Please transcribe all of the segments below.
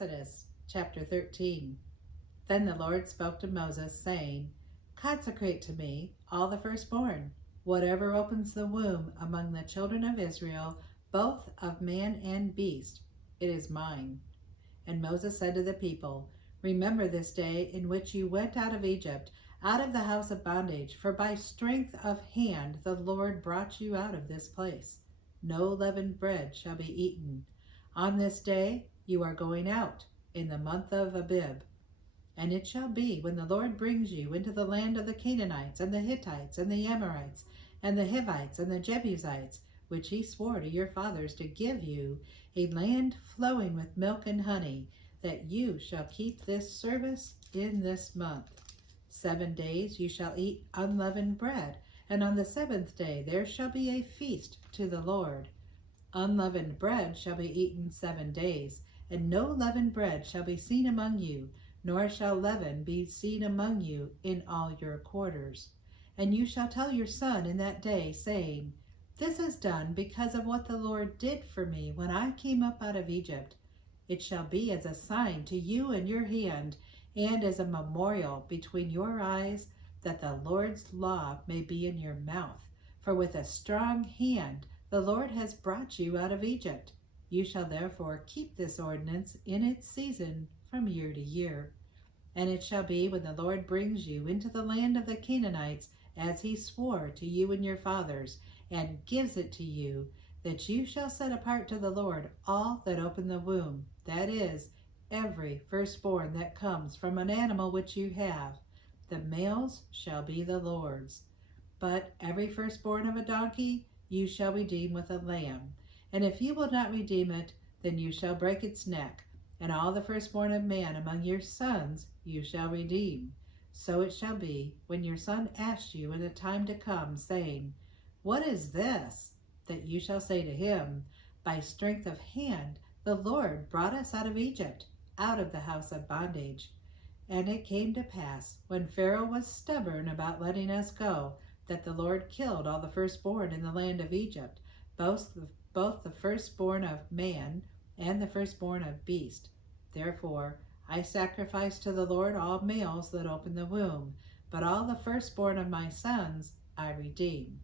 Exodus chapter 13. Then the Lord spoke to Moses, saying, Consecrate to me all the firstborn, whatever opens the womb among the children of Israel, both of man and beast, it is mine. And Moses said to the people, Remember this day in which you went out of Egypt, out of the house of bondage, for by strength of hand the Lord brought you out of this place. No leavened bread shall be eaten. On this day you are going out, in the month of Abib. And it shall be, when the Lord brings you into the land of the Canaanites, and the Hittites, and the Amorites, and the Hivites, and the Jebusites, which he swore to your fathers to give you, a land flowing with milk and honey, that you shall keep this service in this month. 7 days you shall eat unleavened bread, and on the 7th day there shall be a feast to the Lord. Unleavened bread shall be eaten 7 days, and no leavened bread shall be seen among you, nor shall leaven be seen among you in all your quarters. And you shall tell your son in that day, saying, This is done because of what the Lord did for me when I came up out of Egypt. It shall be as a sign to you in your hand, and as a memorial between your eyes, that the Lord's law may be in your mouth. For with a strong hand the Lord has brought you out of Egypt. You shall therefore keep this ordinance in its season from year to year. And it shall be, when the Lord brings you into the land of the Canaanites, as he swore to you and your fathers, and gives it to you, that you shall set apart to the Lord all that open the womb, that is, every firstborn that comes from an animal which you have. The males shall be the Lord's. But every firstborn of a donkey you shall redeem with a lamb. And if you will not redeem it, then you shall break its neck. And all the firstborn of man among your sons you shall redeem. So it shall be, when your son asks you in a time to come, saying, What is this? That you shall say to him, By strength of hand the Lord brought us out of Egypt, out of the house of bondage. And it came to pass, when Pharaoh was stubborn about letting us go, that the Lord killed all the firstborn in the land of Egypt, both the firstborn of man and the firstborn of beast. Therefore I sacrifice to the Lord all males that open the womb, but all the firstborn of my sons I redeem.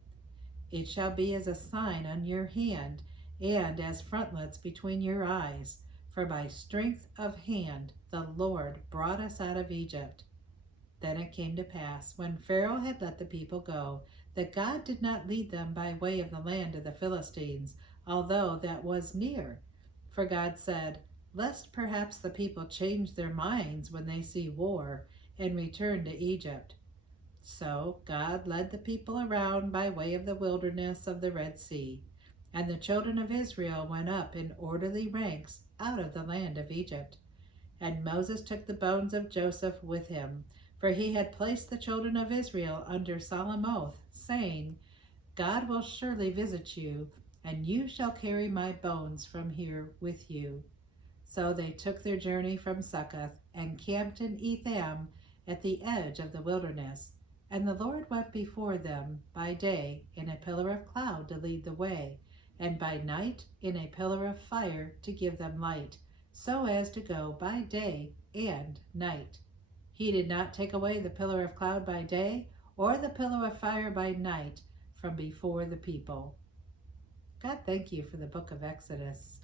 It shall be as a sign on your hand, and as frontlets between your eyes, for by strength of hand the Lord brought us out of Egypt. Then it came to pass, when Pharaoh had let the people go, that God did not lead them by way of the land of the Philistines, although that was near. For God said, Lest perhaps the people change their minds when they see war, and return to Egypt. So God led the people around by way of the wilderness of the Red Sea. And the children of Israel went up in orderly ranks out of the land of Egypt. And Moses took the bones of Joseph with him, for he had placed the children of Israel under solemn oath, saying, God will surely visit you, and you shall carry my bones from here with you. So they took their journey from Succoth, and camped in Etham at the edge of the wilderness. And the Lord went before them by day in a pillar of cloud to lead the way, and by night in a pillar of fire to give them light, so as to go by day and night. He did not take away the pillar of cloud by day, or the pillar of fire by night, from before the people. God, thank you for the book of Exodus.